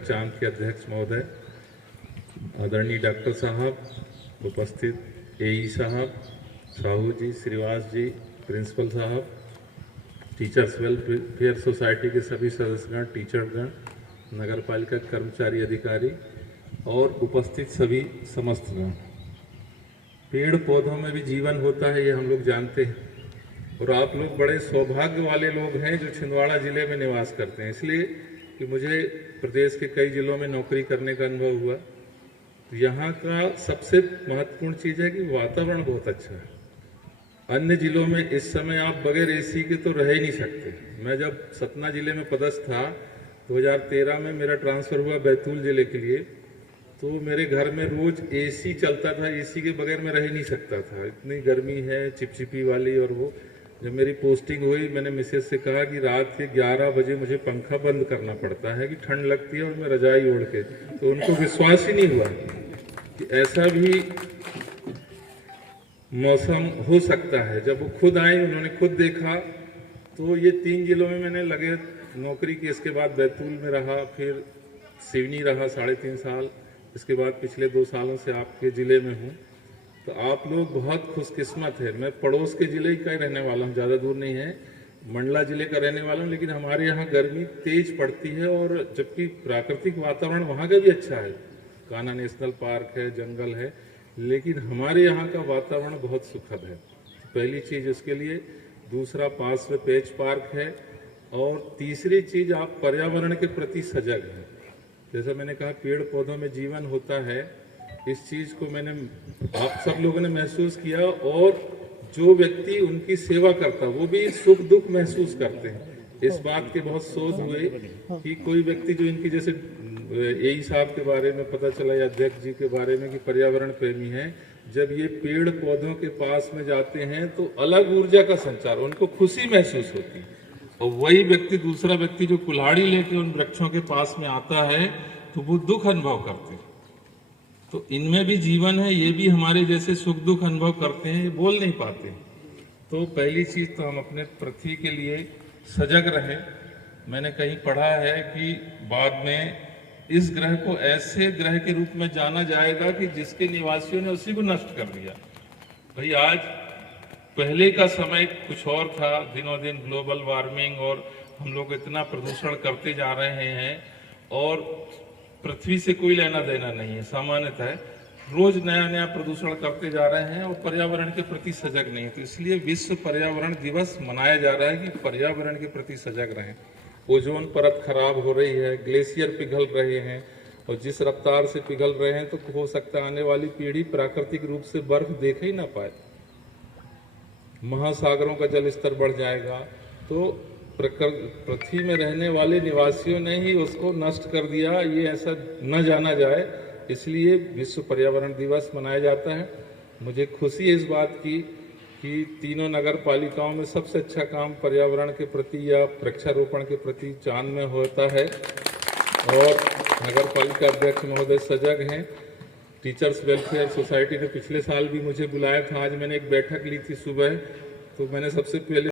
चांद के अध्यक्ष महोदय, आदरणीय डॉक्टर साहब, उपस्थित एई साहब, साहू जी, श्रीवास जी, प्रिंसिपल साहब, टीचर्स वेलफेयर सोसाइटी के सभी सदस्यगण, टीचरगण, नगर पालिका कर्मचारी अधिकारी और उपस्थित सभी समस्तगण। पेड़ पौधों में भी जीवन होता है, ये हम लोग जानते हैं और आप लोग बड़े सौभाग्य वाले लोग हैं जो छिंदवाड़ा जिले में निवास करते हैं, इसलिए कि मुझे प्रदेश के कई जिलों में नौकरी करने का अनुभव हुआ। तो यहाँ का सबसे महत्वपूर्ण चीज़ है कि वातावरण बहुत अच्छा है। अन्य जिलों में इस समय आप बगैर एसी के तो रह ही नहीं सकते। मैं जब सतना जिले में पदस्थ था 2013 में, मेरा ट्रांसफ़र हुआ बैतूल जिले के लिए, तो मेरे घर में रोज एसी चलता था। एसी के बगैर मैं रह ही नहीं सकता था, इतनी गर्मी है चिपचिपी वाली। और वो जब मेरी पोस्टिंग हुई, मैंने मिसेस से कहा कि रात के 11 बजे मुझे पंखा बंद करना पड़ता है कि ठंड लगती है और मैं रजाई ओढ़ के, तो उनको विश्वास ही नहीं हुआ कि ऐसा भी मौसम हो सकता है। जब वो खुद आए, उन्होंने खुद देखा। तो ये 3 जिलों में मैंने लगे नौकरी की, इसके बाद बैतूल में रहा, फिर सिवनी रहा 3.5 साल, इसके बाद पिछले 2 सालों से आपके ज़िले में हूँ। तो आप लोग बहुत खुशकिस्मत है। मैं पड़ोस के ज़िले का ही रहने वाला हूँ, ज़्यादा दूर नहीं है, मंडला ज़िले का रहने वाला हूँ, लेकिन हमारे यहाँ गर्मी तेज पड़ती है और जबकि प्राकृतिक वातावरण वहाँ का भी अच्छा है, कान्हा नेशनल पार्क है, जंगल है, लेकिन हमारे यहाँ का वातावरण बहुत सुखद है। पहली चीज़ उसके लिए, दूसरा पास में पेच पार्क है, और तीसरी चीज़ आप पर्यावरण के प्रति सजग हैं। जैसा मैंने कहा पेड़ पौधों में जीवन होता है, इस चीज़ को मैंने आप सब लोगों ने महसूस किया, और जो व्यक्ति उनकी सेवा करता वो भी सुख दुख महसूस करते हैं। इस बात के बहुत शोध हुए कि कोई व्यक्ति जो इनकी, जैसे एई साहब के बारे में पता चला या अध्यक्ष जी के बारे में कि पर्यावरण प्रेमी हैं, जब ये पेड़ पौधों के पास में जाते हैं तो अलग ऊर्जा का संचार, उनको खुशी महसूस होती है। और वही व्यक्ति, दूसरा व्यक्ति जो कुल्हाड़ी लेके उन वृक्षों के पास में आता है तो वो दुख अनुभव करते हैं। तो इनमें भी जीवन है, ये भी हमारे जैसे सुख दुख अनुभव करते हैं, ये बोल नहीं पाते। तो पहली चीज तो हम अपने पृथ्वी के लिए सजग रहें। मैंने कहीं पढ़ा है कि बाद में इस ग्रह को ऐसे ग्रह के रूप में जाना जाएगा कि जिसके निवासियों ने उसी को नष्ट कर दिया। भाई आज, पहले का समय कुछ और था, दिनों दिन ग्लोबल वार्मिंग और हम लोग इतना प्रदूषण करते जा रहे हैं और पृथ्वी से कोई लेना देना नहीं है। सामान्यतः रोज नया नया प्रदूषण करते जा रहे हैं और पर्यावरण के प्रति सजग नहीं है। तो इसलिए विश्व पर्यावरण दिवस मनाया जा रहा है कि पर्यावरण के प्रति सजग रहें। ओजोन परत खराब हो रही है, ग्लेशियर पिघल रहे हैं, और जिस रफ्तार से पिघल रहे हैं तो हो सकता है आने वाली पीढ़ी प्राकृतिक रूप से बर्फ देख ही ना पाए। महासागरों का जल स्तर बढ़ जाएगा, तो पृथ्वी में रहने वाले निवासियों ने ही उसको नष्ट कर दिया, ये ऐसा न जाना जाए, इसलिए विश्व पर्यावरण दिवस मनाया जाता है। मुझे खुशी है इस बात की कि तीनों नगर पालिकाओं में सबसे अच्छा काम पर्यावरण के प्रति या वृक्षारोपण के प्रति चांद में होता है, और नगर पालिका अध्यक्ष महोदय सजग हैं। टीचर्स वेलफेयर सोसाइटी ने पिछले साल भी मुझे बुलाया था, आज मैंने एक बैठक ली थी सुबह, तो मैंने सबसे पहले